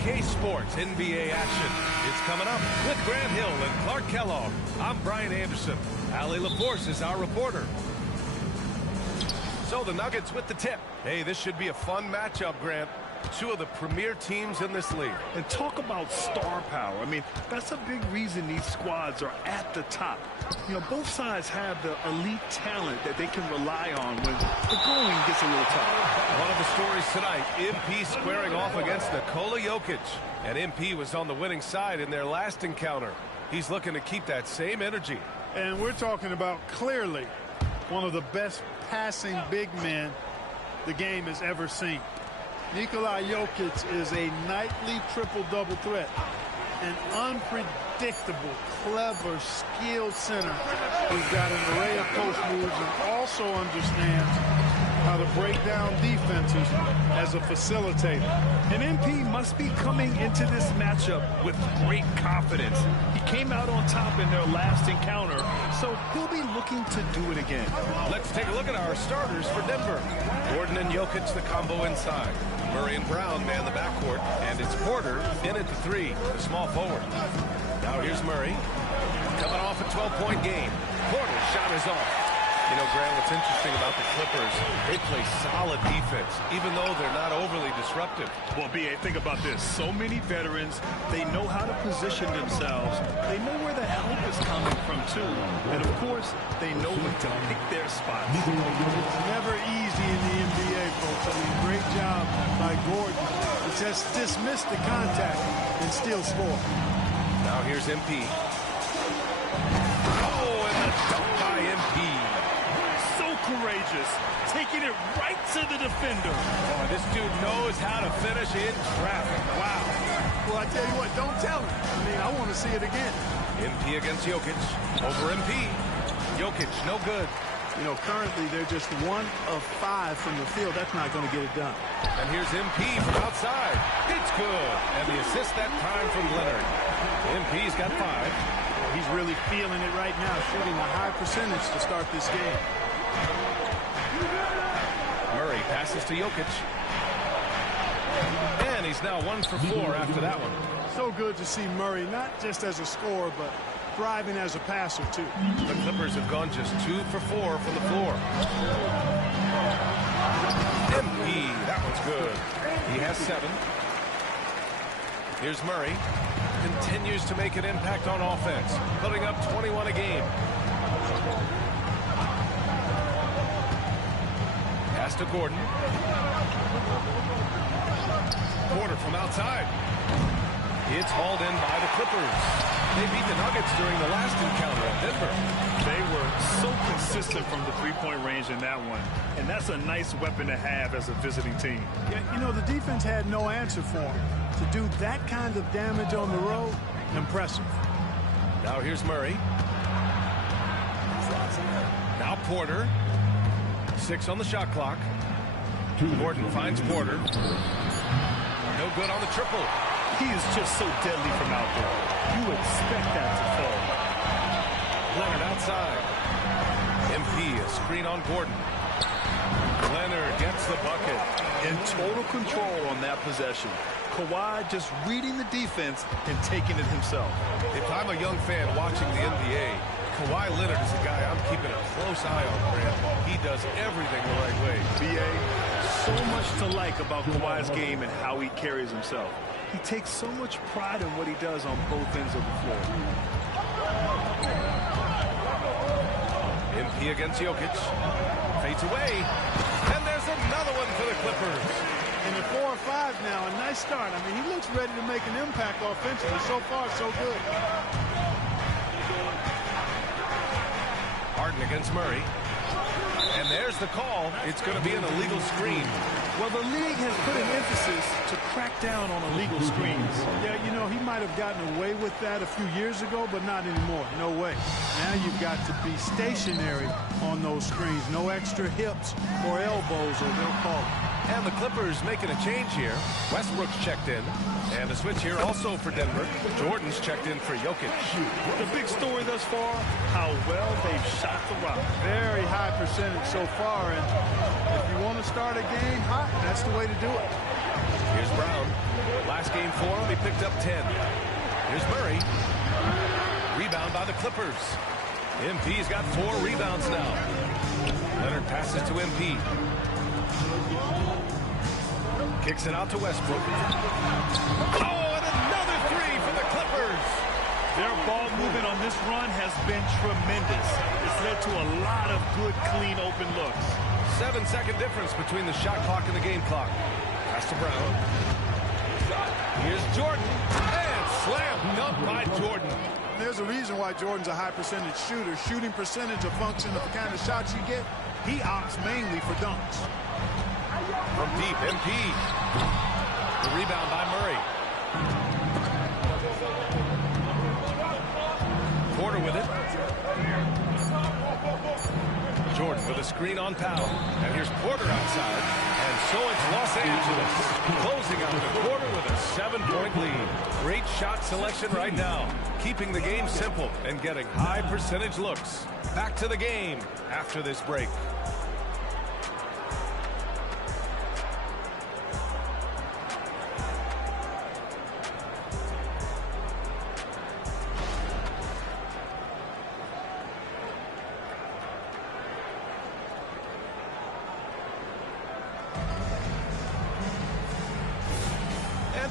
2K Sports NBA action is coming up with Grant Hill and Clark Kellogg. I'm Brian Anderson. Allie LaForce is our reporter. So the Nuggets with the tip. Hey, this should be a fun matchup, Grant. Two of the premier teams in this league. And talk about star power. I mean, that's a big reason these squads are at the top. You know, both sides have the elite talent that they can rely on when the going gets a little tough. One of the stories tonight, MP squaring off against Nikola Jokic. And MP was on the winning side in their last encounter. He's looking to keep that same energy. And we're talking about clearly one of the best passing big men the game has ever seen. Nikola Jokic is a nightly triple-double threat. An unpredictable, clever, skilled center who's got an array of post moves and also understands how to break down defenses as a facilitator. And MP must be coming into this matchup with great confidence. He came out on top in their last encounter, so he'll be looking to do it again. Let's take a look at our starters for Denver. Gordon and Jokic, the combo inside. Murray and Brown man the backcourt, and it's Porter in at the three, the small forward. Now here's Murray, coming off a 12-point game. Porter's shot is off. You know, Grant, what's interesting about the Clippers, they play solid defense, even though they're not overly disruptive. Well, B.A., think about this. So many veterans, they know how to position themselves. They know where the help is coming from, too. And, of course, they know when to pick their spots. It's never easy in the NBA, folks. I mean, great job by Gordon to just dismiss the contact and still score. Now here's MP. Oh, and the dunk by MP. Courageous, taking it right to the defender. Oh, this dude knows how to finish in traffic. Wow. Well, I tell you what, don't tell him. I mean, I want to see it again. MP against Jokic. Over MP. Jokic, no good. You know, currently they're just 1 of 5 from the field. That's not going to get it done. And here's MP from outside. It's good. And the assist that time from Leonard. MP's got 5. He's really feeling it right now, shooting a high percentage to start this game. Murray passes to Jokic. And he's now 1 for 4 after that one. So good to see Murray, not just as a scorer, but thriving as a passer, too. The Clippers have gone just 2 for 4 from the floor. MP, that one's good. He has 7. Here's Murray. Continues to make an impact on offense, putting up 21 a game. Pass to Gordon. Porter from outside. It's hauled in by the Clippers. They beat the Nuggets during the last encounter at Denver. They were so consistent from the three-point range in that one. And that's a nice weapon to have as a visiting team. Yeah, you know, the defense had no answer for him. To do that kind of damage on the road, impressive. Now here's Murray. Now Porter. 6 on the shot clock. Gordon finds Porter. No good on the triple. He is just so deadly from out there. You expect that to fall. Leonard outside. MP, a screen on Gordon. Leonard gets the bucket. In total control on that possession. Kawhi just reading the defense and taking it himself. If I'm a young fan watching the NBA, Kawhi Leonard is a guy I'm keeping a close eye on, Grant. He does everything the right way. B.A., so much to like about Kawhi's game and how he carries himself. He takes so much pride in what he does on both ends of the floor. MP against Jokic. Fades away. And there's another one for the Clippers. And at 4 or 5 now, a nice start. I mean, he looks ready to make an impact offensively. So far, so good. Harden against Murray. And there's the call. It's going to be an illegal screen. Well, the league has put an emphasis to crack down on illegal screens. Yeah, you know, he might have gotten away with that a few years ago, but not anymore. No way. Now you've got to be stationary on those screens. No extra hips or elbows, or they'll call it. And the Clippers making a change here. Westbrook's checked in. And a switch here also for Denver. Jordan's checked in for Jokic. The big story thus far, how well they've shot the rock. Very high percentage so far. And if you want to start a game hot, that's the way to do it. Here's Brown. Last game for him, he picked up 10. Here's Murray. Rebound by the Clippers. MP's got 4 rebounds now. Leonard passes to MP. Kicks it out to Westbrook. Oh, and another 3 for the Clippers. Their ball movement on this run has been tremendous. It's led to a lot of good, clean, open looks. 7-second difference between the shot clock and the game clock. Pass to Brown. Here's Jordan. And slam dunk by Jordan. There's a reason why Jordan's a high percentage shooter. Shooting percentage a function of the kind of shots you get. He opts mainly for dunks. From deep, MP. The rebound by Murray. Porter with it. Jordan with a screen on Powell. And here's Porter outside. And so it's Los Angeles closing out the quarter with a 7-point lead. Great shot selection right now. Keeping the game simple and getting high percentage looks. Back to the game after this break.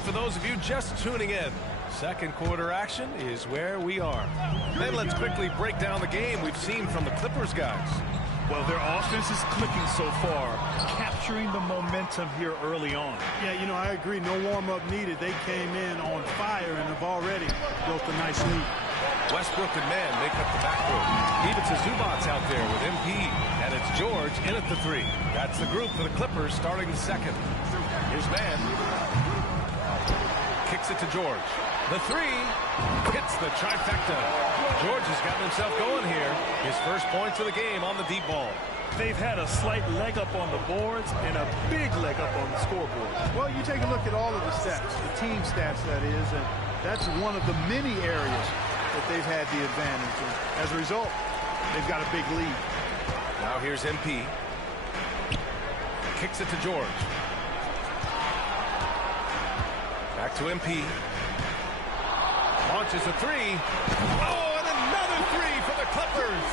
For those of you just tuning in, second quarter action is where we are. Then let's quickly break down the game we've seen from the Clippers guys. Well, their offense is clicking so far, capturing the momentum here early on. Yeah, you know, I agree. No warm-up needed. They came in on fire and have already built a nice lead. Westbrook and Mann make up the backcourt. Ivica Zubac's out there with MP, and it's George in at the 3. That's the group for the Clippers starting the second. Here's Mann. Kicks it to George. The 3 hits the trifecta. George has gotten himself going here. His first points of the game on the deep ball. They've had a slight leg up on the boards and a big leg up on the scoreboard. Well, you take a look at all of the stats, the team stats that is, and that's one of the many areas that they've had the advantage. And as a result, they've got a big lead. Now here's MP. Kicks it to George. Back to MP. Launches a 3. Oh, and another 3 for the Clippers.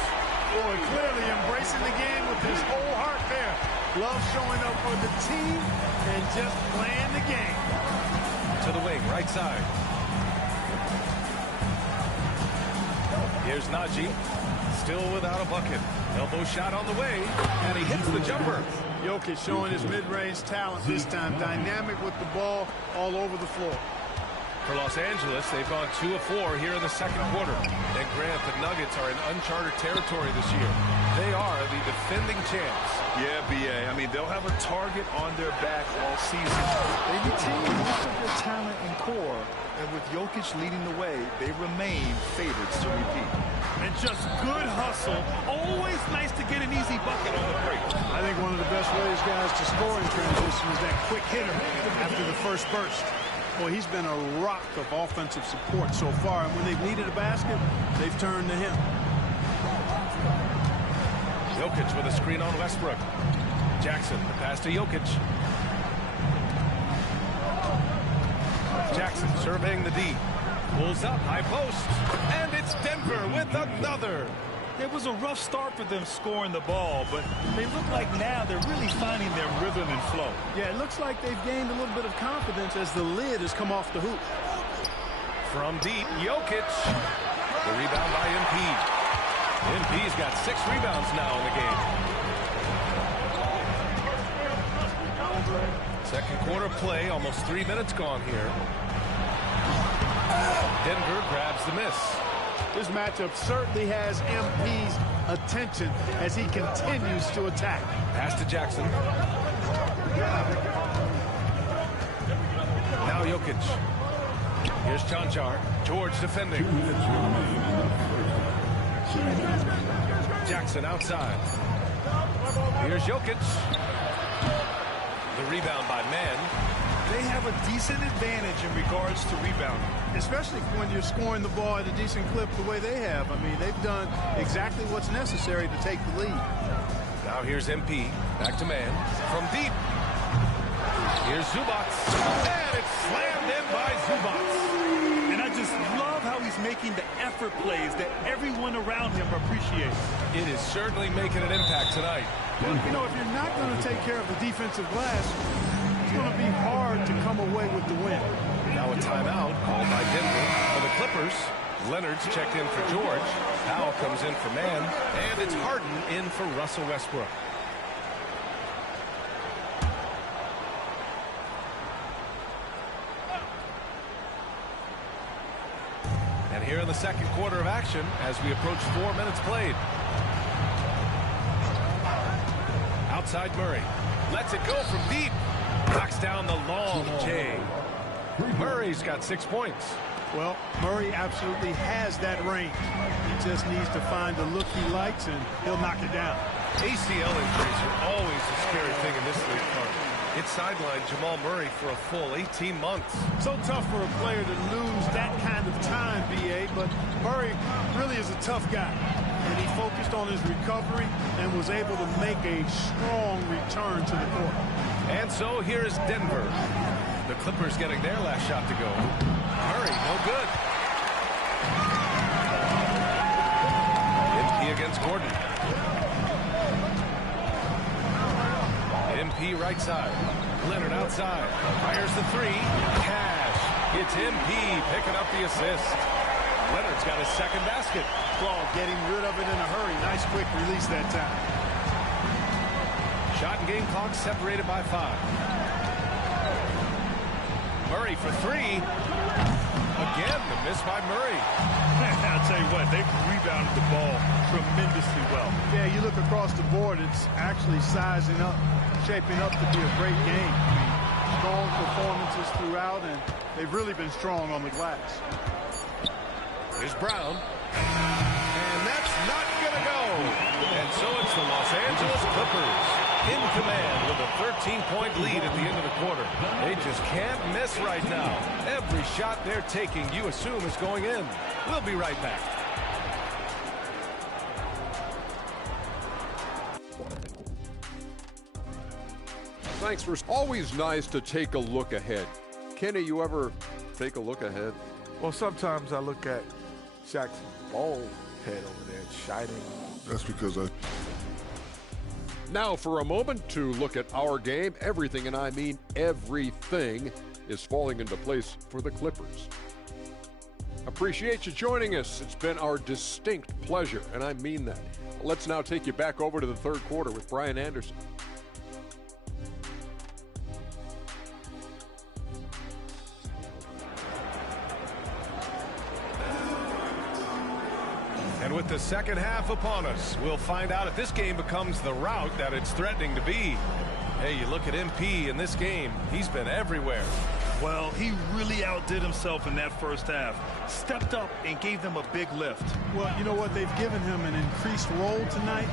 Boy, clearly embracing the game with his whole heart there. Love showing up for the team and just playing the game. To the wing, right side. Here's Najee. Still without a bucket. Elbow shot on the way, and he hits the jumper. Jokic showing his mid-range talent this time. Dynamic with the ball all over the floor. For Los Angeles, they've gone 2 of 4 here in the second quarter. And grant, the Nuggets are in uncharted territory this year. They are the defending champs. Yeah, B.A. I mean, they'll have a target on their back all season. They retain most of their talent and core. And with Jokic leading the way, they remain favorites to repeat. And just good hustle. Always nice to get an easy bucket on the break. I think one of the best ways, guys, to score in transition is that quick hitter after the first burst. Well, he's been a rock of offensive support so far, and when they've needed a basket, they've turned to him. Jokic with a screen on Westbrook. Jackson, the pass to Jokic. Jackson surveying the D. Pulls up, high post. And it's Denver with another. It was a rough start for them scoring the ball, but they look like now they're really finding their rhythm and flow. Yeah, it looks like they've gained a little bit of confidence as the lid has come off the hoop. From deep, Jokic. The rebound by MP. MP's got 6 rebounds now in the game. Second quarter play, almost 3 minutes gone here. Denver grabs the miss. This matchup certainly has MP's attention as he continues to attack. Pass to Jackson. Now Jokic. Here's Cancar. George defending. Jackson outside. Here's Jokic. The rebound by Mann. They have a decent advantage in regards to rebounding. Especially when you're scoring the ball at a decent clip the way they have. I mean, they've done exactly what's necessary to take the lead. Now here's MP. Back to Mann. From deep. Here's Zubac. And it's slammed in by Zubac. And I just love how he's making the effort plays that everyone around him appreciates. It is certainly making an impact tonight. Well, you know, if you're not going to take care of the defensive glass, it's going to be hard to come away with the win. Now a timeout called by Denver for the Clippers. Leonard's checked in for George. Powell comes in for Mann. And it's Harden in for Russell Westbrook. And here in the second quarter of action as we approach 4 minutes played. Outside Murray. Lets it go from deep. Knocks down the long J. Murray's got 6 points. Well, Murray absolutely has that range. He just needs to find the look he likes, and he'll knock it down. ACL injuries are always a scary thing in this league, Clark. It sidelined Jamal Murray for a full 18 months. So tough for a player to lose that kind of time, B.A., but Murray really is a tough guy. And he focused on his recovery and was able to make a strong return to the court. And so here is Denver. The Clippers getting their last shot to go. Murray, no good. MP against Gordon. MP right side. Leonard outside. Fires the three. Cash. It's MP picking up the assist. Leonard's got his second basket. Well, getting rid of it in a hurry. Nice quick release that time. Shot and game clock separated by 5. Murray for 3. Again, the miss by Murray. I'll tell you what, they've rebounded the ball tremendously well. Yeah, you look across the board, it's actually sizing up, shaping up to be a great game. Strong performances throughout, and they've really been strong on the glass. Here's Brown. And that's not going to go. And so it's the Los Angeles Clippers in command with a 13-point lead at the end of the quarter. They just can't miss right now. Every shot they're taking, you assume, is going in. We'll be right back. Thanks for always nice to take a look ahead. Kenny, you ever take a look ahead? Well, sometimes I look at Shaq's bald head over there shining. That's because I... Now for a moment to look at our game. Everything, and I mean everything, is falling into place for the Clippers. Appreciate you joining us. It's been our distinct pleasure, and I mean that. Let's now take you back over to the third quarter with Brian Anderson. And with the second half upon us, we'll find out if this game becomes the rout that it's threatening to be. Hey, you look at MP in this game, he's been everywhere. Well, he really outdid himself in that first half. Stepped up and gave them a big lift. Well, you know what? They've given him an increased role tonight,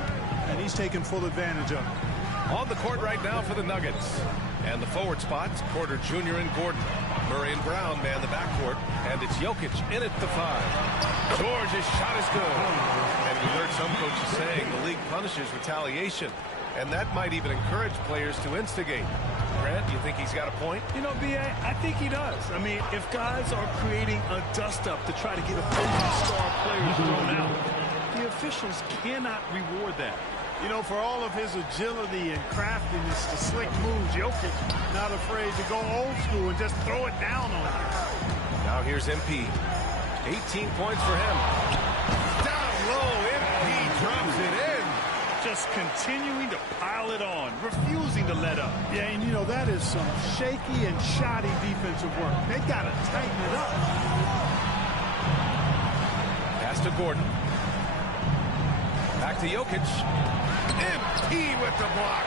and he's taken full advantage of it. On the court right now for the Nuggets. And the forward spots, Porter Jr. and Gordon. Murray and Brown man the backcourt, and it's Jokic in at the 5. George's shot is good. And we heard some coaches saying the league punishes retaliation, and that might even encourage players to instigate. Grant, you think he's got a point? You know, B.A., I think he does. I mean, if guys are creating a dust-up to try to get opposing star players thrown out, the officials cannot reward that. You know, for all of his agility and craftiness, the slick moves, Jokic not afraid to go old school and just throw it down on him. Now here's MP. 18 points for him. Down low, MP drops it in. Just continuing to pile it on, refusing to let up. Yeah, and you know, that is some shaky and shoddy defensive work. They got to tighten it up. Pass to Gordon. Back to Jokic. MP with the block.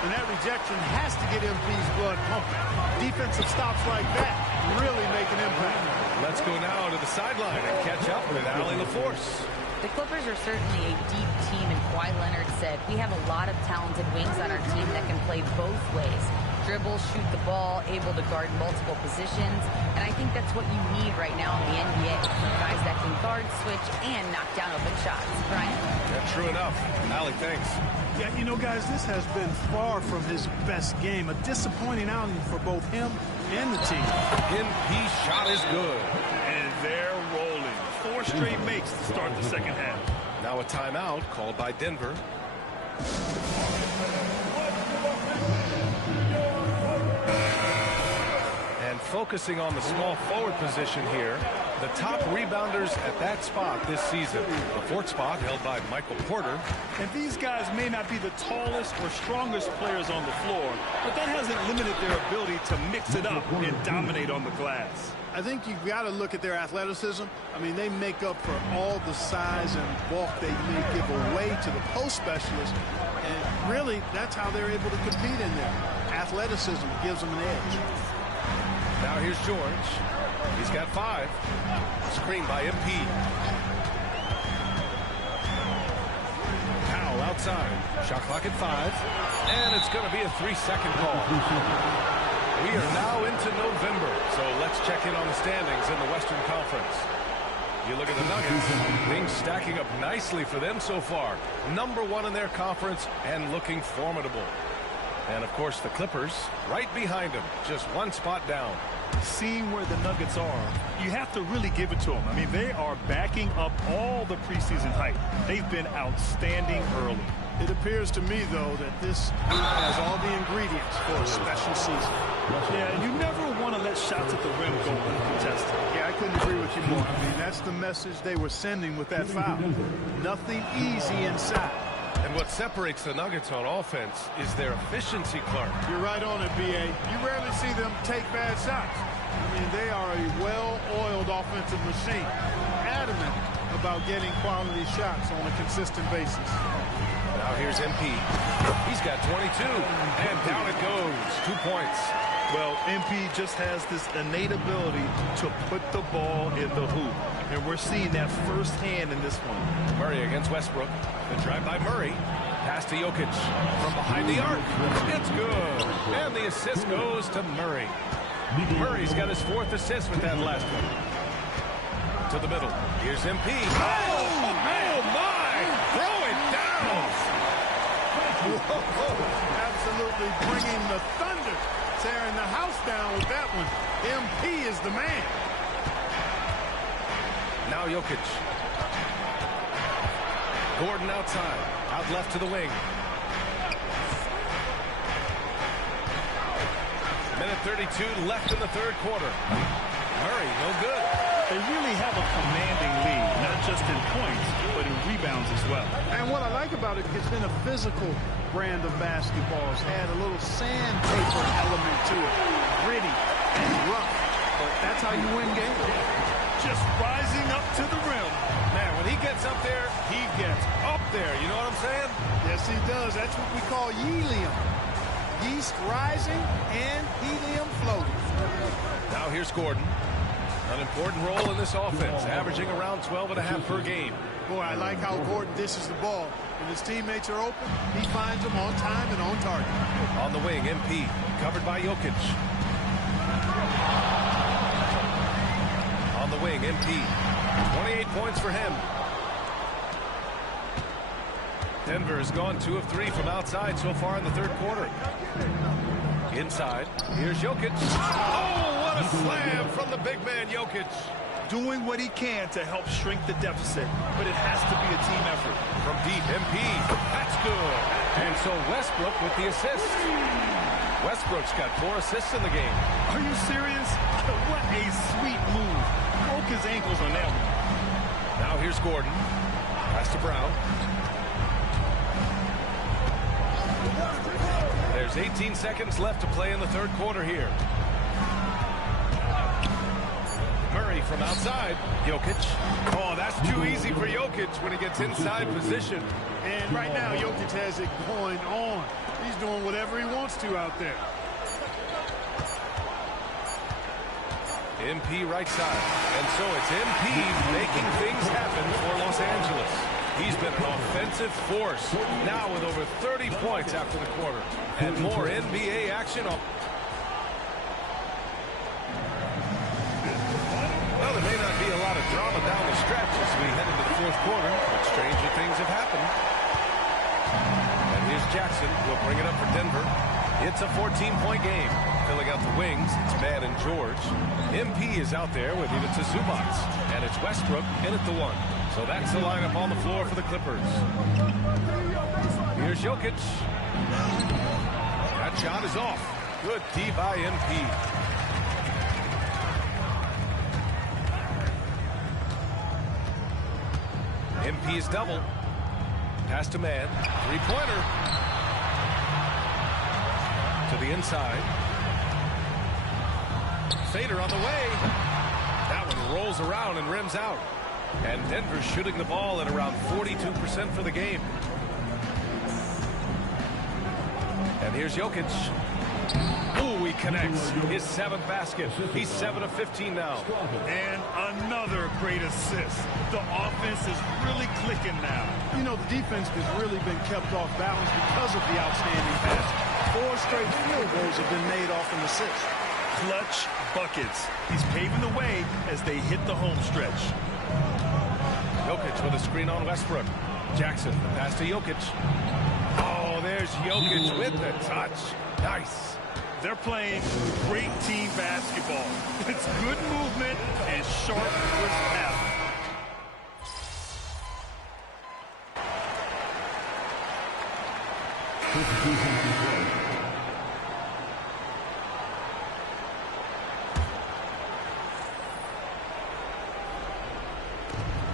And that rejection has to get MP's blood pumping. Defensive stops like that really make an impact. Let's go now to the sideline and catch up with Allie LaForce. The Clippers are certainly a deep team, and Kawhi Leonard said, we have a lot of talented wings on our team that can play both ways. dribble, shoot the ball, able to guard multiple positions. And I think that's what you need right now in the NBA. Guys that can guard, switch, and knock down open shots. Brian? Yeah, true enough. Allie, thanks. Yeah, you know, guys, this has been far from his best game. A disappointing outing for both him and the team. MP shot is good. And they're rolling. 4 straight makes to start the second half. Now a timeout called by Denver. And focusing on the small forward position here, the top rebounders at that spot this season. The 4th spot held by Michael Porter. And these guys may not be the tallest or strongest players on the floor, but that hasn't limited their ability to mix it up and dominate on the glass. I think you've got to look at their athleticism. I mean, they make up for all the size and bulk they may give away to the post specialists. And really, that's how they're able to compete in there. Athleticism gives them an edge. Now here's George. He's got 5. Screen by MP. Powell outside. Shot clock at 5. And it's going to be a 3-second call. We are now into November, so let's check in on the standings in the Western Conference. You look at the Nuggets, things stacking up nicely for them so far. Number 1 in their conference and looking formidable. And, of course, the Clippers right behind them, just 1 spot down. Seeing where the Nuggets are, you have to really give it to them. I mean, they are backing up all the preseason hype. They've been outstanding early. It appears to me, though, that this group has all the ingredients for a special season. Yeah, you never want to let shots at the rim go uncontested. Yeah, I couldn't agree with you more. I mean, that's the message they were sending with that foul. Nothing easy inside. And what separates the Nuggets on offense is their efficiency, Clark. You're right on it, B.A. You rarely see them take bad shots. I mean, they are a well-oiled offensive machine, adamant about getting quality shots on a consistent basis. Now here's MP. He's got 22, and down it goes. 2 points. Well, MP just has this innate ability to put the ball in the hoop, and we're seeing that firsthand in this one. Murray against Westbrook. The drive by Murray. Pass to Jokic from behind the arc. It's good. And the assist goes to Murray. Murray's got his 4th assist with that last one. To the middle. Here's MP. Oh, my! Throw it down! Whoa, absolutely bringing the thunder. Tearing the house down with that one. MP is the man. Now Jokic. Gordon outside. Out left to the wing. Minute 32 left in the 3rd quarter. Murray, no good. They really have a commanding lead, not just in points, but in rebounds as well. And what I like about it, it's been a physical brand of basketball. It's had a little sandpaper element to it. Gritty and rough. But that's how you win games. Just rising up to the rim. Man, when he gets up there, he gets up there. You know what I'm saying? Yes, he does. That's what we call helium. Yeast rising and helium floating. Now here's Gordon. An important role in this offense, averaging around 12.5 per game. Boy, I like how Gordon dishes the ball. When his teammates are open, he finds them on time and on target. On the wing, MP, covered by Jokic. On the wing, MP. 28 points for him. Denver has gone 2 of 3 from outside so far in the 3rd quarter. Inside, here's Jokic. Oh, what a slam from the big man, Jokic. Doing what he can to help shrink the deficit, but it has to be a team effort. From deep, MP. That's good. And so Westbrook with the assist. Westbrook's got 4 assists in the game. Are you serious? What a sweet move. Broke his ankles on that one. Now here's Gordon. Pass to Brown. There's 18 seconds left to play in the 3rd quarter here. Murray from outside. Jokic. Oh, that's too easy for Jokic when he gets inside position. And right now, Jokic has it going on. He's doing whatever he wants to out there. MP right side. And so it's MP making things happen for Los Angeles. He's been an offensive force, now with over 30 points after the quarter. And more NBA action. Well, there may not be a lot of drama down the stretch as we head into the fourth quarter, but stranger things have happened. And here's Jackson. Will bring it up for Denver. It's a 14-point game. Filling out the wings, it's Mann and George. MP is out there with Ivica Zubac. And it's Westbrook in at the 1. So that's the lineup on the floor for the Clippers. Here's Jokic. That shot is off. Good D by MP. MP is double. Pass to Mann. Three-pointer. To the inside. Fader on the way. That one rolls around and rims out. And Denver's shooting the ball at around 42% for the game. And here's Jokic. Ooh, he connects. His 7th basket. He's 7 of 15 now. And another great assist. The offense is really clicking now. You know, the defense has really been kept off balance because of the outstanding pass. 4 straight field goals have been made off an assist. Clutch buckets. He's paving the way as they hit the home stretch. Jokic with a screen on Westbrook. Jackson, pass to Jokic. Oh, there's Jokic with the touch. Nice. They're playing great team basketball. It's good movement and sharp first half.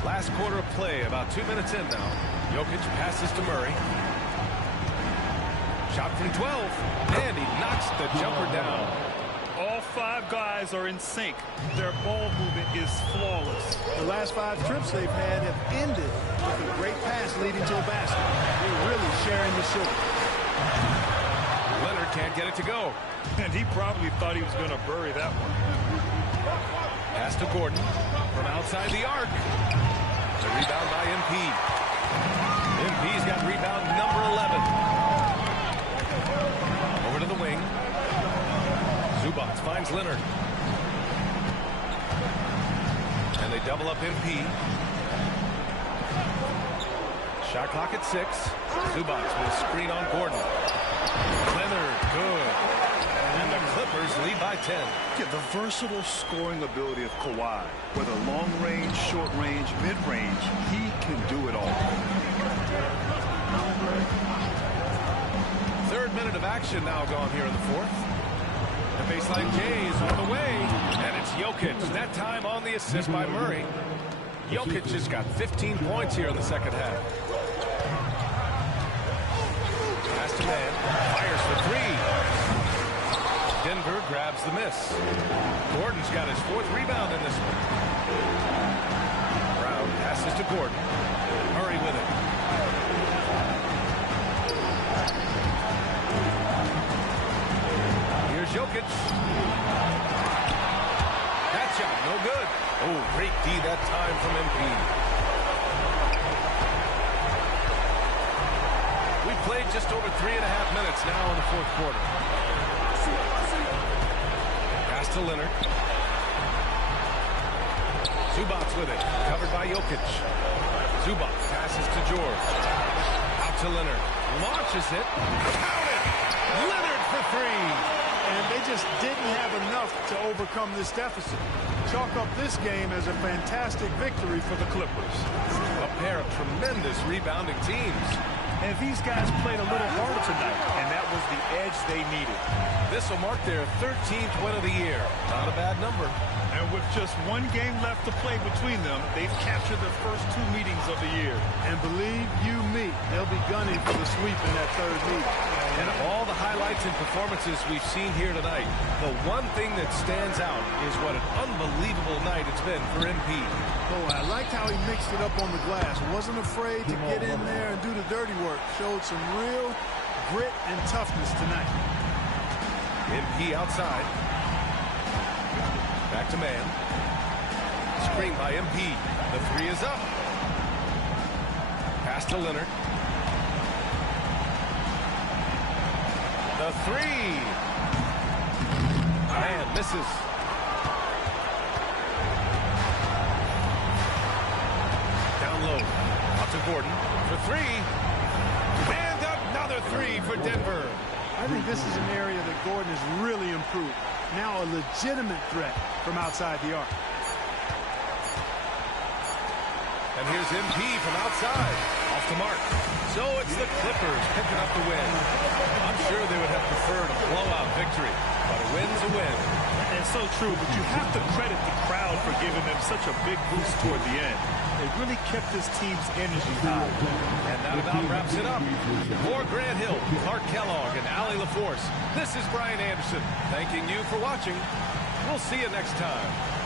Last quarter of play, about 2 minutes in now. Jokic passes to Murray. Shot from 12, and he knocks the jumper down. All 5 guys are in sync. Their ball movement is flawless. The last 5 trips they've had have ended with a great pass leading to a basket. They're really sharing the sugar. Leonard can't get it to go. And he probably thought he was going to bury that one. Pass to Gordon from outside the arc. The rebound by MP. MP's got rebound number 11. Over to the wing. Zubac finds Leonard. And they double up MP. Shot clock at 6. Zubac with a screen on Gordon. Leonard, good. And the Clippers lead by 10. Yeah, the versatile scoring ability of Kawhi. Whether long range, short range, mid range, he can do it all. 3rd minute of action now gone here in the 4th. The baseline J is on the way. And it's Jokic. That time on the assist by Murray. Jokic has got 15 points here in the second half. Pass to Mann. Fires for 3. Denver grabs the miss. Gordon's got his 4th rebound in this one. Brown passes to Gordon. Murray with it. Here's Jokic. That shot, no good. Oh, great D that time from MP. We've played just over 3.5 minutes now in the 4th quarter. Pass to Leonard. Zubac with it. Covered by Jokic. Zubac passes to George. Out to Leonard. Launches it. Count it! Leonard for 3. And they just didn't have enough to overcome this deficit. Chalk up this game as a fantastic victory for the Clippers. A pair of tremendous rebounding teams. And these guys played a little harder tonight, and that was the edge they needed. This will mark their 13th win of the year. Not a bad number. And with just 1 game left to play between them, they've captured their first 2 meetings of the year. And believe you me, they'll be gunning for the sweep in that 3rd meeting. And of all the highlights and performances we've seen here tonight, the one thing that stands out is what an unbelievable night it's been for MP. Oh, I liked how he mixed it up on the glass. Wasn't afraid to get in there and do the dirty work. Showed some real grit and toughness tonight. MP outside. Back to Mann. Screen by MP. The 3 is up. Pass to Leonard. The three. And misses. Down low. Out to Gordon for three. And another three for Denver. I think this is an area that Gordon has really improved. Now a legitimate threat from outside the arc. And here's MP from outside. Off the mark. So it's the Clippers picking up the win. I'm sure they would have preferred a blowout victory, but a win's a win. It's so true, but you have to credit the crowd for giving them such a big boost toward the end. They really kept this team's energy high. And that about wraps it up. For Grant Hill, Clark Kellogg, and Allie LaForce, this is Brian Anderson thanking you for watching. We'll see you next time.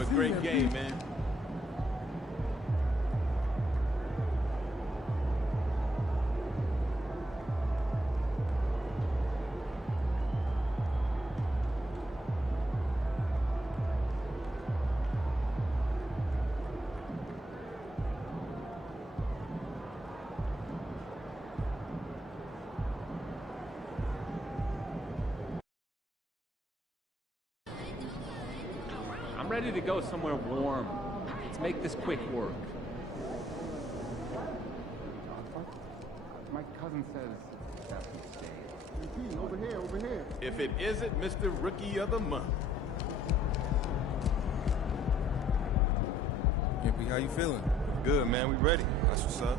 have a great game, man. I'm ready to go somewhere warm. Let's make this quick work. My cousin says that we stay. Over here, over here. If it isn't Mr. Rookie of the Month. Impy, how you feeling? Good, man. We ready. That's what's up.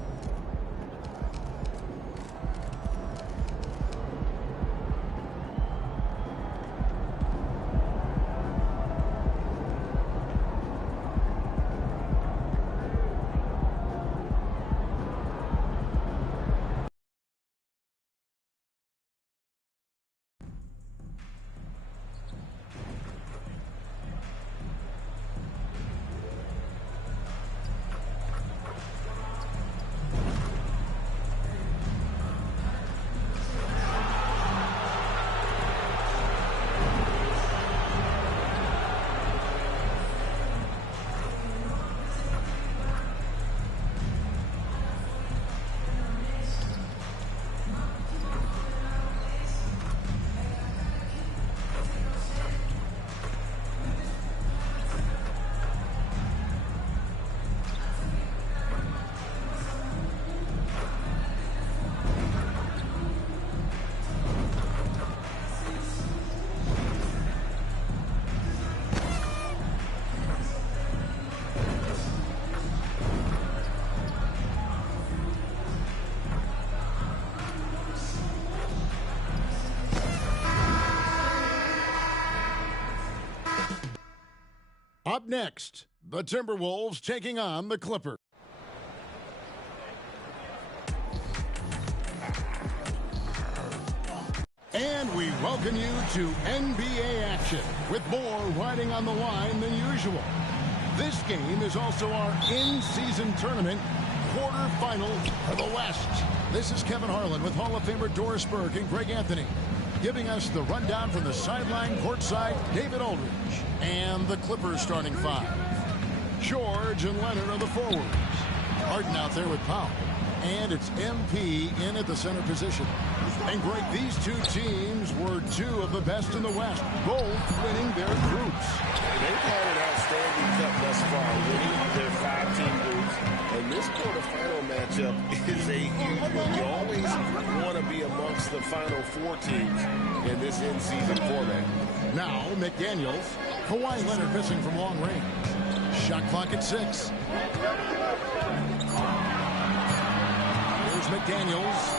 Up next, the Timberwolves taking on the Clippers. And we welcome you to NBA action with more riding on the line than usual. This game is also our in-season tournament quarterfinal for the West. This is Kevin Harlan with Hall of Famer Doris Burke and Greg Anthony, giving us the rundown from the sideline courtside, David Aldridge, and the Clippers starting five. George and Leonard are the forwards. Harden out there with Powell. And it's MP in at the center position. And Greg, these two teams were two of the best in the West, both winning their groups. They've had an outstanding cup thus far, winning their 5-team groups. And this quarterfinal matchup is a huge one. You always want to be amongst the final four teams in this in-season format. Now, McDaniels. Kawhi Leonard missing from long range. Shot clock at 6. Here's McDaniels.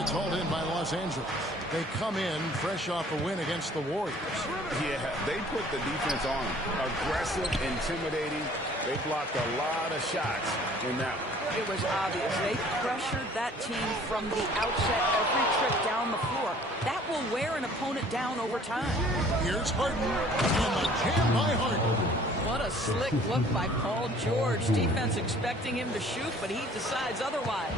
It's hauled in by Los Angeles. They come in fresh off a win against the Warriors. Yeah, they put the defense on them. Aggressive, intimidating. They blocked a lot of shots in that one. It was obvious. They pressured that team from the outset every trip down the floor. That will wear an opponent down over time. Here's Harden. And the jam by Harden. What a slick look by Paul George. Defense expecting him to shoot, but he decides otherwise.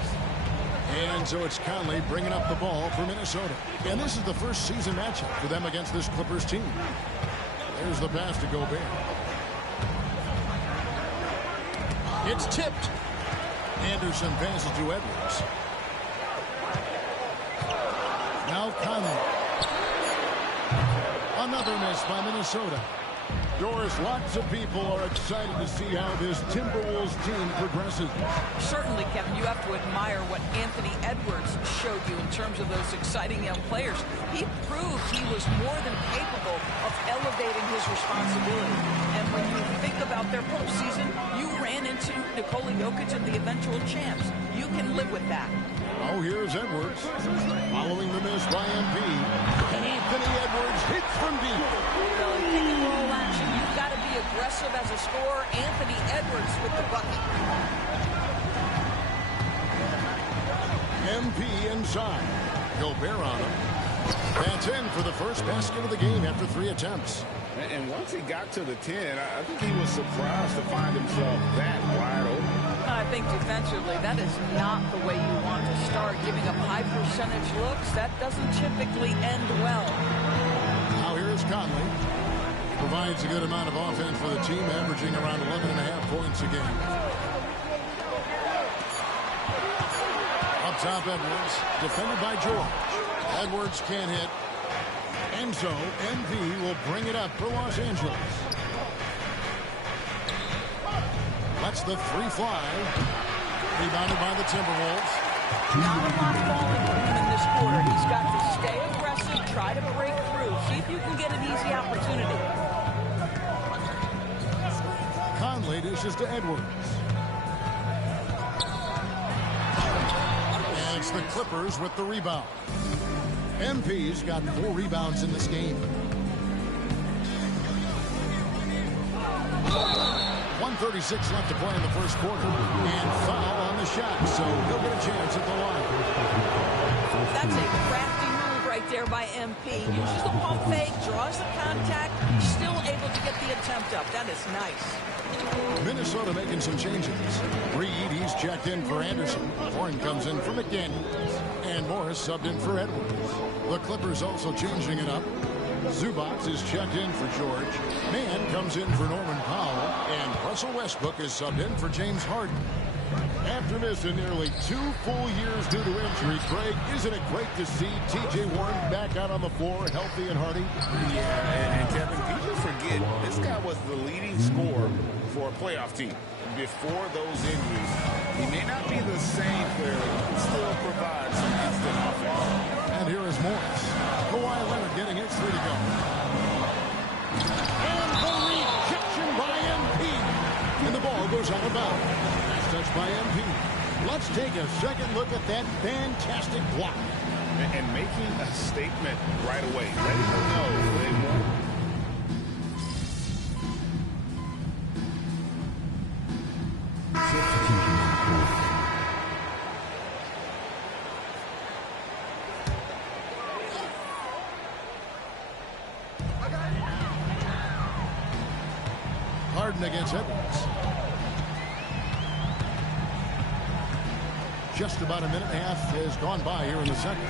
And so it's Conley bringing up the ball for Minnesota. And this is the first season matchup for them against this Clippers team. There's the pass to Gobert. It's tipped. Anderson passes to Edwards. Now Conley. Another miss by Minnesota. Doris, lots of people are excited to see how this Timberwolves team progresses. Certainly, Kevin, you have to admire what Anthony Edwards showed you in terms of those exciting young players. He proved he was more than capable of elevating his responsibility. And when you think about their postseason, you ran into Nikola Jokic and the eventual champs. You can live with that. Oh, here's Edwards. Following the miss by MP. And Anthony Edwards hits from deep. Well, in pick and roll action, you've got to be aggressive as a scorer. Anthony Edwards with the bucket. MP inside. Gobert on him. That's in for the first basket of the game after 3 attempts. And once he got to the 10, I think he was surprised to find himself that wide open. I think defensively, that is not the way you want to start. Giving up high percentage looks, that doesn't typically end well. Now here's Conley. Provides a good amount of offense for the team, averaging around 11.5 points a game. Up top, Edwards, defended by George. Edwards can't hit. And so, MV will bring it up for Los Angeles. Lets the three fly. Rebounded by the Timberwolves. Not a lot falling for him in this quarter. He's got to stay aggressive, try to break through, see if you can get an easy opportunity. Conley dishes to Edwards. And it's the Clippers with the rebound. MP's got 4 rebounds in this game. 1:36 left to play in the first quarter. And foul on the shot, so he'll get a chance at the line. That's a crafty move right there by MP. Uses the pump fake, draws the contact, still able to get the attempt up. That is nice. Minnesota making some changes. Reed, he's checked in for Anderson. Warren comes in for McDaniels. And Morris subbed in for Edwards. The Clippers also changing it up. Zubac is checked in for George. Mann comes in for Norman Powell. And Russell Westbrook is subbed in for James Harden. After missing nearly 2 full years due to injury, Craig, isn't it great to see T.J. Warren back out on the floor, healthy and hearty? Yeah, and Kevin, people forget, this guy was the leading scorer for a playoff team. Before those injuries, he may not be the same player, but he can still provide some instant offense. And here is Morris. Kawhi Leonard getting his 3 to go. And the rejection by MP. And the ball goes out of bounds. Touched by MP. Let's take a second look at that fantastic block. And making a statement right away. Letting them know they won't. Harden against Edwards. Just about a minute and a half has gone by here in the second.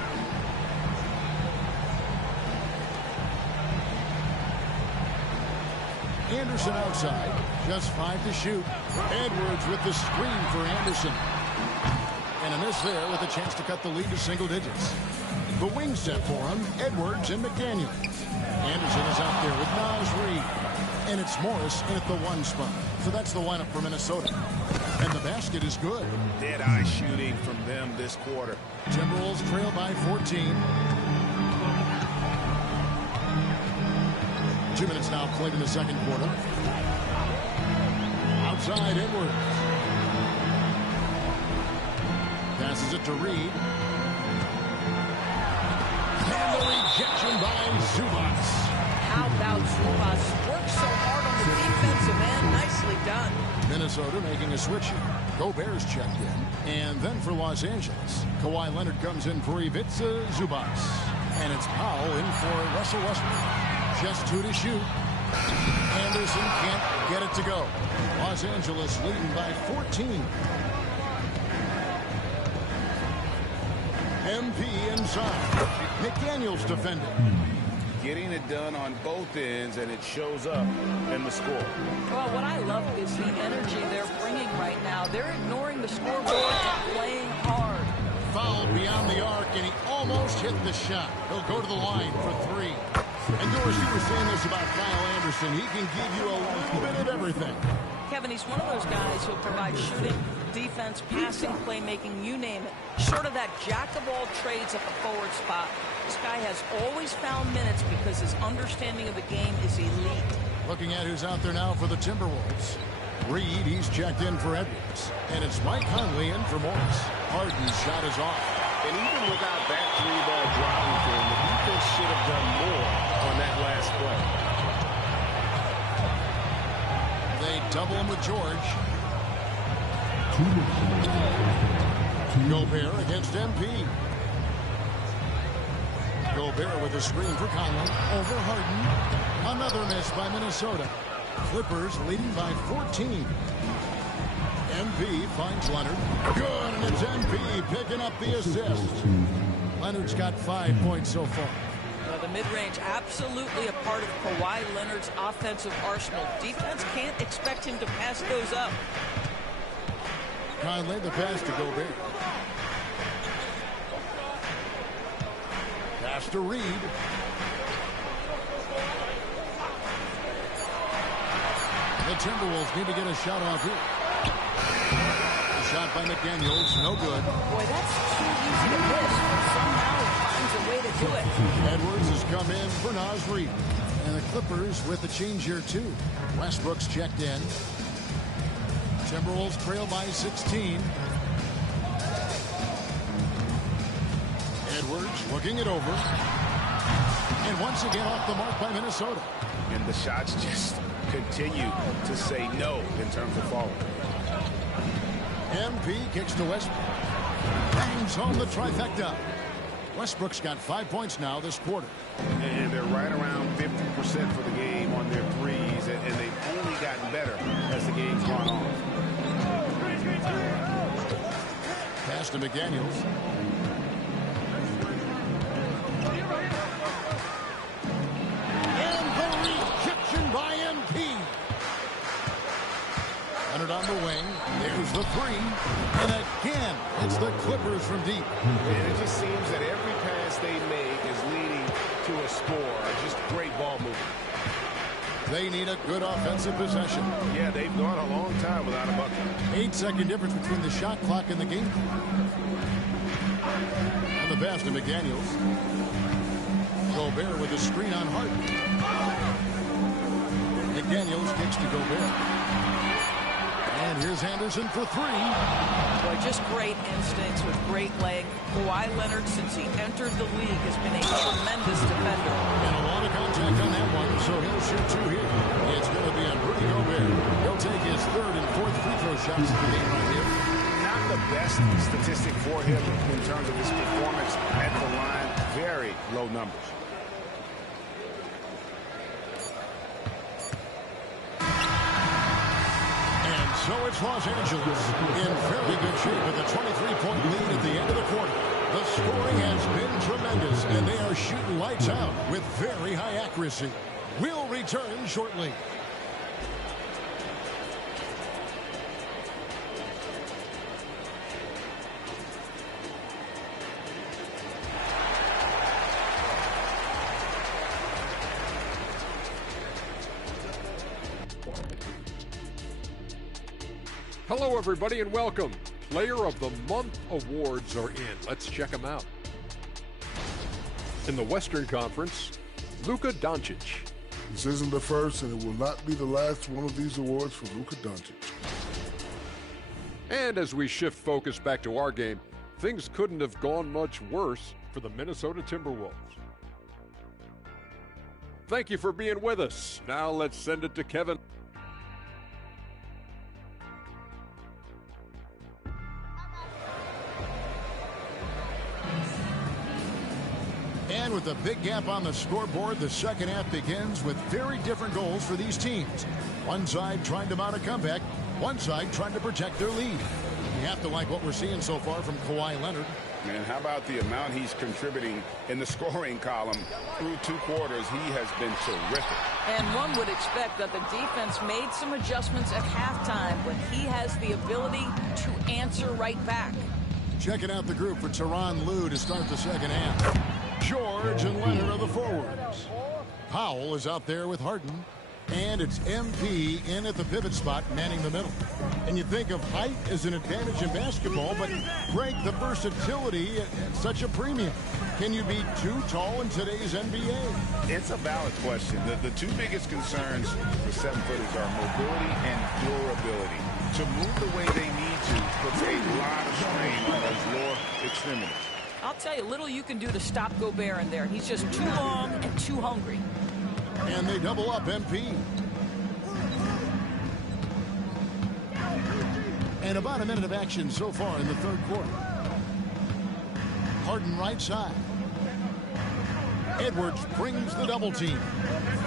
Anderson outside. Just 5 to shoot. Edwards with the screen for Anderson. And a miss there with a chance to cut the lead to single digits. The wing set for him, Edwards and McDaniels. Anderson is out there with Naz Reid. And it's Morris in at the 1 spot. So that's the lineup for Minnesota. And the basket is good. Dead-eye shooting from them this quarter. Timberwolves trail by 14. 2 minutes now played in the second quarter. Outside Edwards. Passes it to Reed. And the rejection by Zubac. How about Zubac? Works so hard on the defensive end. Nicely done. Minnesota making a switch here. Gobert's checked in. And then for Los Angeles, Kawhi Leonard comes in for Ivica Zubac. And it's Powell in for Russell Westbrook. Just 2 to shoot. Anderson can't get it to go. Los Angeles leading by 14. MP inside. McDaniels defending. Getting it done on both ends, and it shows up in the score. Well, what I love is the energy they're bringing right now. They're ignoring the scoreboard and playing hard. Fouled beyond the arc, and he almost hit the shot. He'll go to the line for 3. And Doris, you were saying this about Kyle Anderson. He can give you a little bit of everything. Kevin, he's one of those guys who'll provide shooting, defense, passing, playmaking, you name it. Sort of that jack of all trades at the forward spot. This guy has always found minutes because his understanding of the game is elite. Looking at who's out there now for the Timberwolves. Reed, he's checked in for Edwards. And it's Mike Conley in for Morris. Harden's shot is off. And even without that 3-ball driving for him, the defense should have done more on that last play. They double him with George. Gobert against MP. Gobert with a screen for Conley. Over Harden. Another miss by Minnesota. Clippers leading by 14. MP finds Leonard. Good, and it's MP picking up the assist. Leonard's got 5 points so far. The mid-range absolutely a part of Kawhi Leonard's offensive arsenal. Defense can't expect him to pass those up. Conley, the pass to Gobert. Pass to Reed. The Timberwolves need to get a shot off here. The shot by McDaniels, no good. Boy, that's too easy to miss, but somehow he finds a way to do it. Edwards has come in for Naz Reid. And the Clippers with a change here, too. Westbrook's checked in. Timberwolves trail by 16. Edwards looking it over. And once again off the mark by Minnesota. And the shots just continue to say no in terms of falling. MP kicks to Westbrook. Bangs home the trifecta. Westbrook's got 5 points now this quarter. And they're right around 50% for the game on their threes, and they've only gotten better as the game's gone on. Pass to McDaniels. And the rejection by MP. Leonard on the wing. There's the three. And again, it's the Clippers from deep. And it just seems that every pass they make is leading to a score. Just great ball movement. They need a good offensive possession. Yeah, they've gone a long time without a bucket. 8-second difference between the shot clock and the game. And the pass to McDaniels. Gobert with a screen on Harden. McDaniels kicks to Gobert. And here's Anderson for three. Boy, just great instincts with great leg. Kawhi Leonard, since he entered the league, has been a tremendous defender. And a lot of contact on that one, so he'll shoot two here. It's going to be on Rudy Gobert. He'll take his third and fourth free throw shots of the game right here. Not the best statistic for him in terms of his performance at the line. Very low numbers. So it's Los Angeles in very good shape with a 23-point lead at the end of the quarter. The scoring has been tremendous, and they are shooting lights out with very high accuracy. We'll return shortly. Hello, everybody, and welcome. Player of the Month awards are in. Let's check them out. In the Western Conference, Luka Doncic. This isn't the first, and it will not be the last one of these awards for Luka Doncic. And as we shift focus back to our game, things couldn't have gone much worse for the Minnesota Timberwolves. Thank you for being with us. Now let's send it to Kevin. And with a big gap on the scoreboard, the second half begins with very different goals for these teams. One side trying to mount a comeback, one side trying to protect their lead. You have to like what we're seeing so far from Kawhi Leonard. And how about the amount he's contributing in the scoring column through two quarters? He has been terrific. And one would expect that the defense made some adjustments at halftime, but he has the ability to answer right back. Checking out the group for Tyronn Lue to start the second half. George and Leonard are the forwards. Powell is out there with Harden. And it's MP in at the pivot spot, manning the middle. And you think of height as an advantage in basketball, but Greg, the versatility at such a premium. Can you be too tall in today's NBA? It's a valid question. The two biggest concerns for seven-footers are mobility and durability. To move the way they need to puts a lot of strain on those lower extremities. I'll tell you, little you can do to stop Gobert in there. He's just too long and too hungry. And they double up MP. And about a minute of action so far in the third quarter. Harden right side. Edwards brings the double team.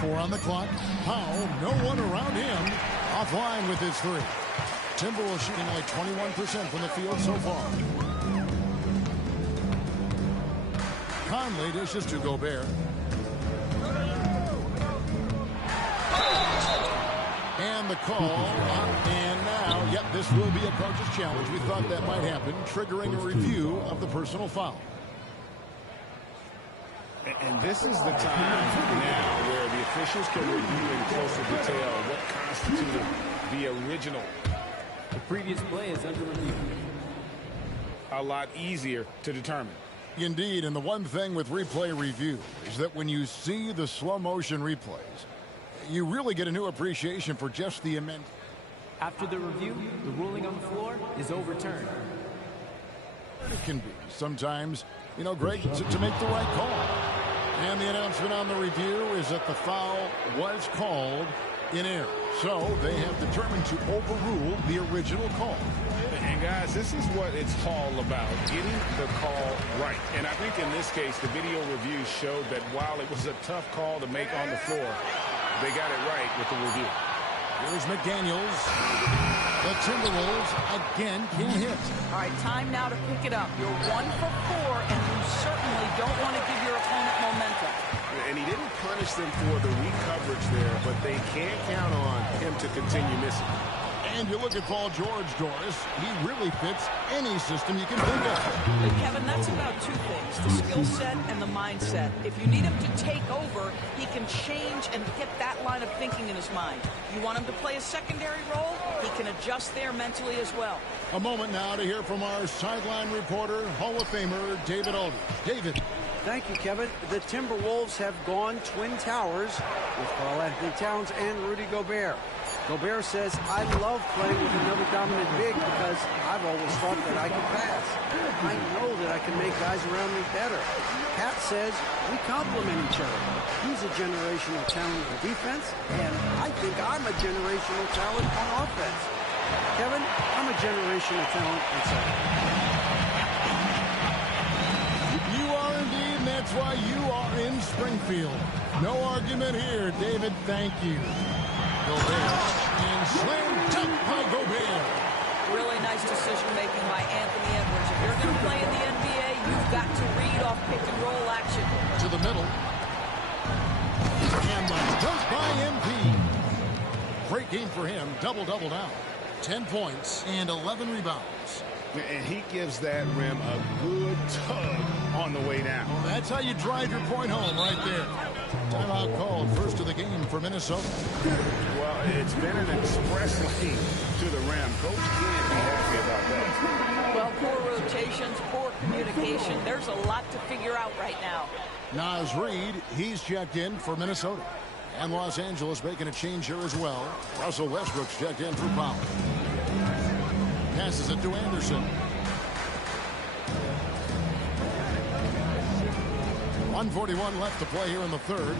4 on the clock. Powell, no one around him. Offline with his 3. Timberwolves shooting like 21% from the field so far. Conley dishes to Gobert. And the call. And now, yep, this will be a coach's challenge. We thought that might happen, triggering a review of the personal foul. And this is the time now where the officials can review in closer detail what constituted the original. The previous play is under review. A lot easier to determine. Indeed, and the one thing with replay review is that when you see the slow motion replays, you really get a new appreciation for just the immense. After the review, the ruling on the floor is overturned. It can be sometimes, you know, Greg, to make the right call. And the announcement on the review is that the foul was called in error. So they have determined to overrule the original call. And guys, this is what it's all about, getting the call right. And I think in this case, the video review showed that while it was a tough call to make on the floor, they got it right with the review. Here's McDaniels. The Timberwolves again can't hit. All right, time now to pick it up. You're 1 for 4, and you certainly don't want to give your opponent momentum. And he didn't punish them for the weak coverage there, but they can't count on him to continue missing. And you look at Paul George, Doris, he really fits any system you can think of. But Kevin, that's about 2 things, the skill set and the mindset. If you need him to take over, he can change and get that line of thinking in his mind. You want him to play a secondary role, he can adjust there mentally as well. A moment now to hear from our sideline reporter, Hall of Famer David Aldridge. David. Thank you, Kevin. The Timberwolves have gone Twin Towers with Karl-Anthony Towns and Rudy Gobert. Gobert says, I love playing with another dominant big because I've always thought that I could pass. I know that I can make guys around me better. Cat says, we complement each other. He's a generational talent on defense, and I think I'm a generational talent on offense. Kevin, I'm a generational talent on second. You are indeed, and that's why you are in Springfield. No argument here, David. Thank you. Gobert and slam dunk by Gobert. Really nice decision-making by Anthony Edwards. If you're going to play in the NBA, you've got to read off pick-and-roll action. To the middle. And the dunk by MP. Great game for him. Double-double now. 10 points and 11 rebounds. And he gives that rim a good tug on the way down. Well, that's how you drive your point home right there. Timeout called, first of the game for Minnesota. Well, it's been an express lane to the rim. Coach can't be happy about that. Well, poor rotations, poor communication. There's a lot to figure out right now. Naz Reid, he's checked in for Minnesota. And Los Angeles making a change here as well. Russell Westbrook's checked in for Powell. Passes it to Anderson. 1:41 left to play here in the third.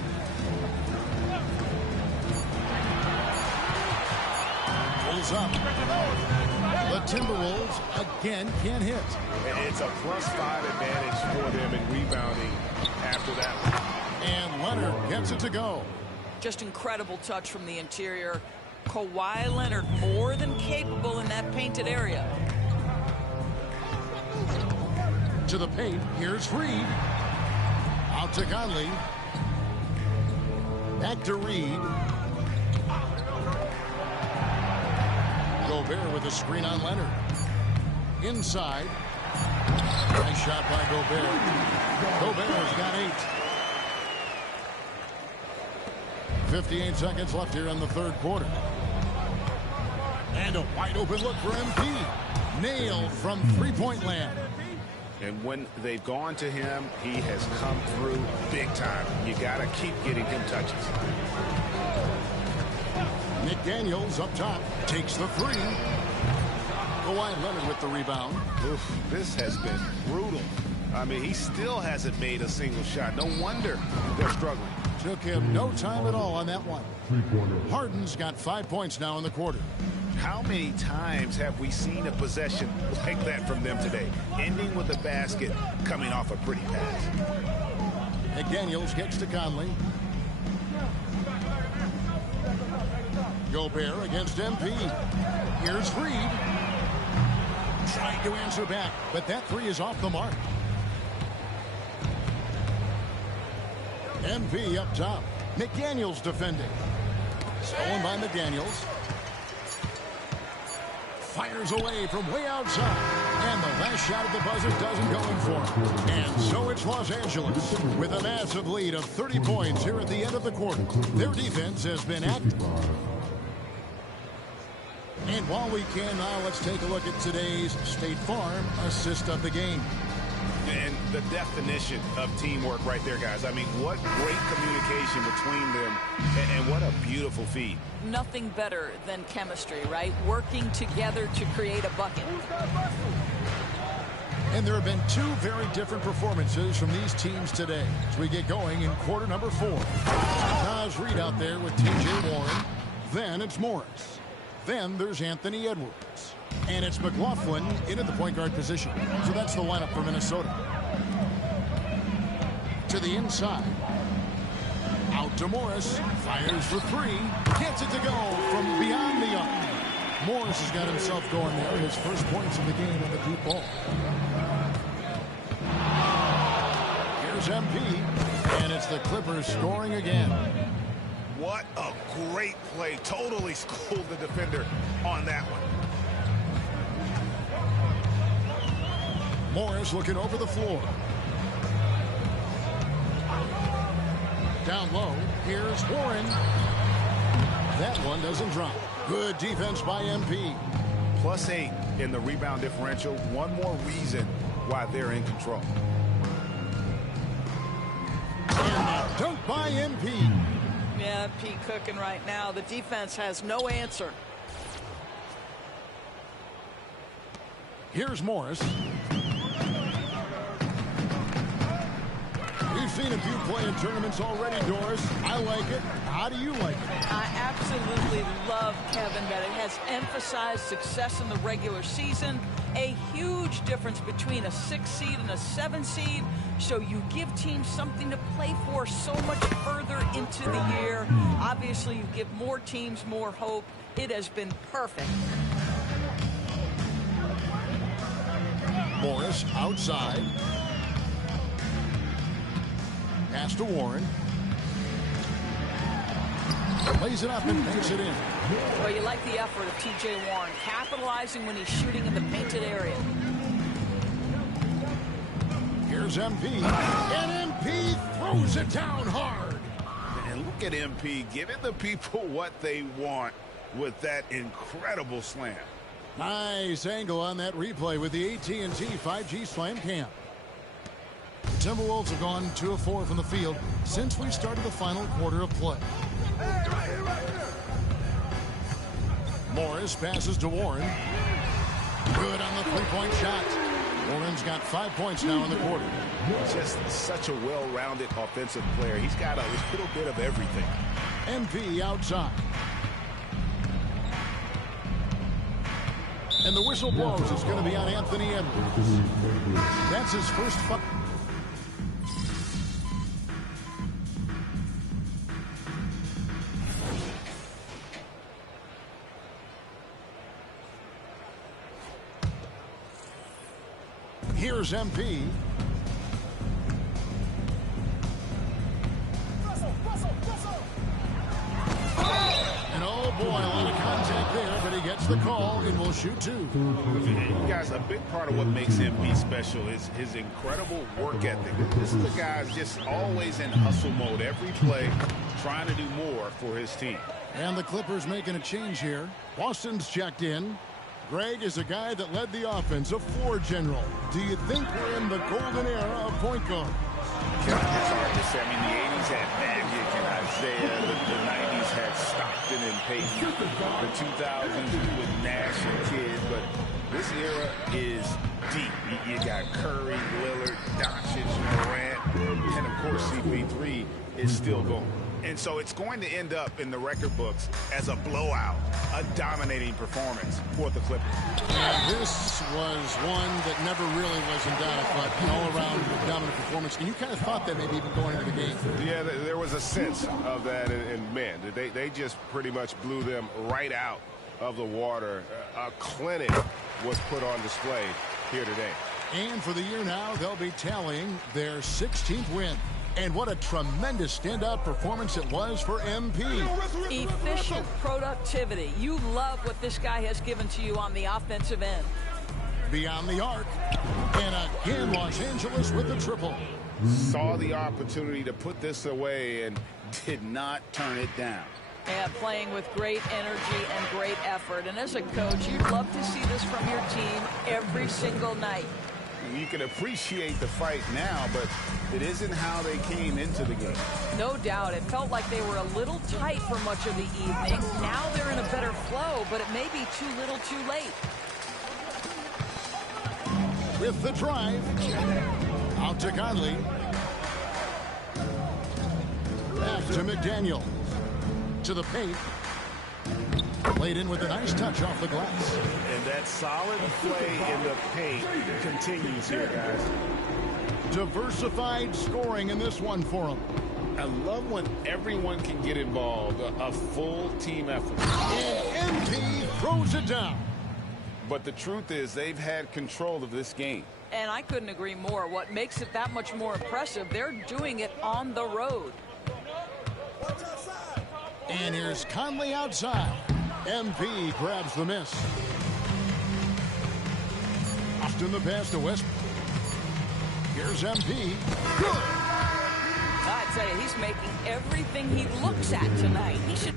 Pulls up. The Timberwolves again can't hit. It's a +5 advantage for them in rebounding after that one. And Leonard gets it to go. Just incredible touch from the interior. Kawhi Leonard more than capable in that painted area. To the paint, here's Reid. Out to Conley. Back to Reid. Gobert with a screen on Leonard. Inside. Nice shot by Gobert. Gobert's got 8. 58 seconds left here in the third quarter. And a wide open look for MP. Nailed from three-point land. And when they've gone to him, he has come through big time. You got to keep getting him touches. McDaniels up top takes the 3. Kawhi Leonard with the rebound. Oof, this has been brutal. I mean, he still hasn't made a single shot. No wonder they're struggling. Took him no time at all on that one. Harden's got 5 points now in the quarter. How many times have we seen a possession like that from them today? Ending with a basket, coming off a pretty pass. McDaniels gets to Conley. Gobert against MP. Here's Reed. Trying to answer back, but that three is off the mark. MP up top. McDaniels defending. Stolen by McDaniels. Fires away from way outside. And the last shot at the buzzer doesn't go in for him. And so it's Los Angeles with a massive lead of 30 points here at the end of the quarter. Their defense has been active. And while we can now, let's take a look at today's State Farm assist of the game. And the definition of teamwork right there, guys. I mean, what great communication between them, and what a beautiful feed. Nothing better than chemistry, right? Working together to create a bucket. And there have been two very different performances from these teams today as we get going in quarter number 4. Naz Reid out there with T.J. Warren. Then it's Morris. Then there's Anthony Edwards. And it's McLaughlin in at the point guard position. So that's the lineup for Minnesota. To the inside. Out to Morris. Fires for three. Gets it to go from beyond the arc. Morris has got himself going there. His first points of the game on the deep ball. Here's MP. And it's the Clippers scoring again. What a great play. Totally schooled the defender on that one. Morris looking over the floor. Down low. Here's Warren. That one doesn't drop. Good defense by MP. +8 in the rebound differential. One more reason why they're in control. And dunk by MP. Yeah, MP cooking right now. The defense has no answer. Here's Morris. We've seen a few play in tournaments already, Doris. I like it. How do you like it? I absolutely love, Kevin, that it has emphasized success in the regular season. A huge difference between a 6 seed and a 7 seed. So you give teams something to play for so much further into the year. Obviously, you give more teams more hope. It has been perfect. Morris outside. Pass to Warren. Lays it up and makes it in. Well, you like the effort of T.J. Warren, capitalizing when he's shooting in the painted area. Here's MP. And MP throws it down hard. And look at MP giving the people what they want with that incredible slam. Nice angle on that replay with the AT&T 5G Slam Cam. The Timberwolves have gone 2 of 4 from the field since we started the final quarter of play. Morris passes to Warren. Good on the three-point shot. Warren's got 5 points now in the quarter. Just such a well-rounded offensive player. He's got a little bit of everything. MP outside. And the whistle blows. It's going to be on Anthony Edwards. That's his first foul. Here's MP. And oh boy, a lot of contact there, but he gets the call and will shoot 2. You guys, a big part of what makes MP special is his incredible work ethic. This is the guy's just always in hustle mode every play, trying to do more for his team. And the Clippers making a change here. Boston's checked in. Greg is a guy that led the offense, a floor general. Do you think we're in the golden era of point guard? It's hard to say. I mean, the 80s had Magic and Isaiah. The 90s had Stockton and Payton. The 2000s with Nash and Kidd. But this era is deep. You got Curry, Lillard, Doncic, Morant, and of course CP3 is still going. And so it's going to end up in the record books as a blowout, a dominating performance for the Clippers. And this was one that never really was in doubt, but an all-around dominant performance. And you kind of thought that maybe even going into the game. Yeah, there was a sense of that, and man, they just pretty much blew them right out of the water. A clinic was put on display here today. And for the year now, they'll be tallying their 16th win. And what a tremendous standout performance it was for MP. Efficient productivity. You love what this guy has given to you on the offensive end. Beyond the arc. And again, Los Angeles with the triple. Saw the opportunity to put this away and did not turn it down. Yeah, playing with great energy and great effort. And as a coach, you'd love to see this from your team every single night. You can appreciate the fight now, but it isn't how they came into the game. No doubt. It felt like they were a little tight for much of the evening. Now they're in a better flow, but it may be too little too late. With the drive. Out to Conley. Back to McDaniel. To the paint. Played in with a nice touch off the glass. And that solid play in the paint continues here, guys. Diversified scoring in this one for them. I love when everyone can get involved, a full team effort. And MP throws it down. But the truth is they've had control of this game. And I couldn't agree more. What makes it that much more impressive, they're doing it on the road. And here's Conley outside. MP grabs the miss. Austin the pass to West. Here's MP. Good. I tell you, he's making everything he looks at tonight. He should.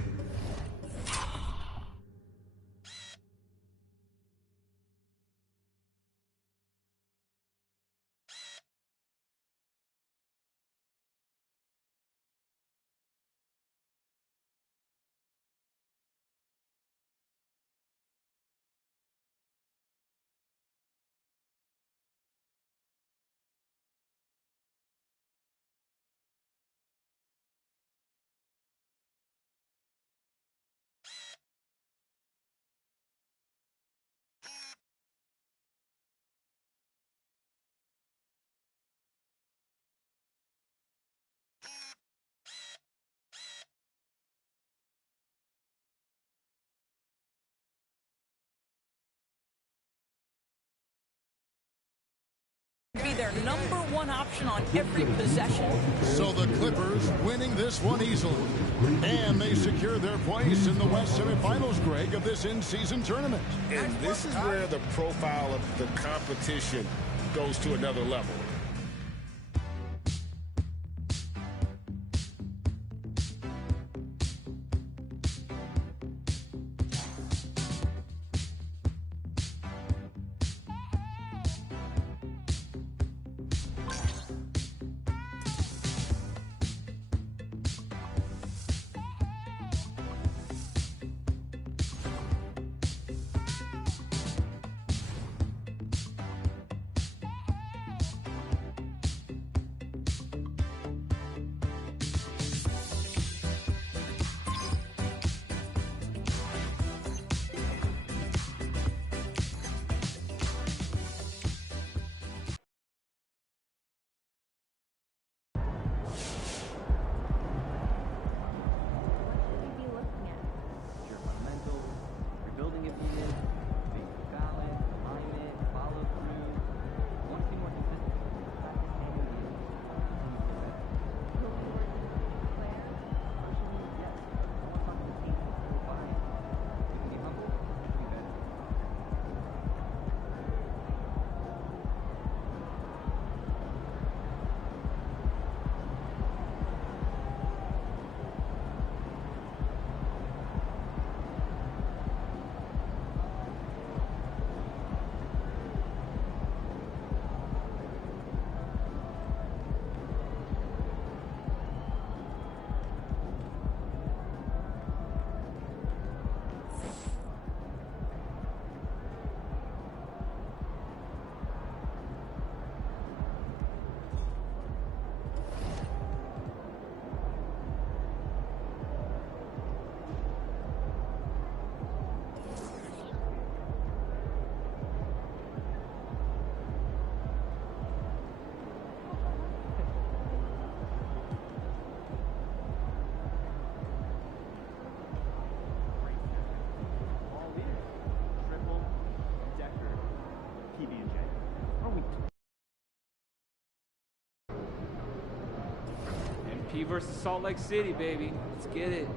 Be their #1 option on every possession. So the Clippers winning this one easily. And they secure their place in the West semifinals, Greg, of this in-season tournament. And this is where the profile of the competition goes to another level. versus Salt Lake City, baby. Let's get it.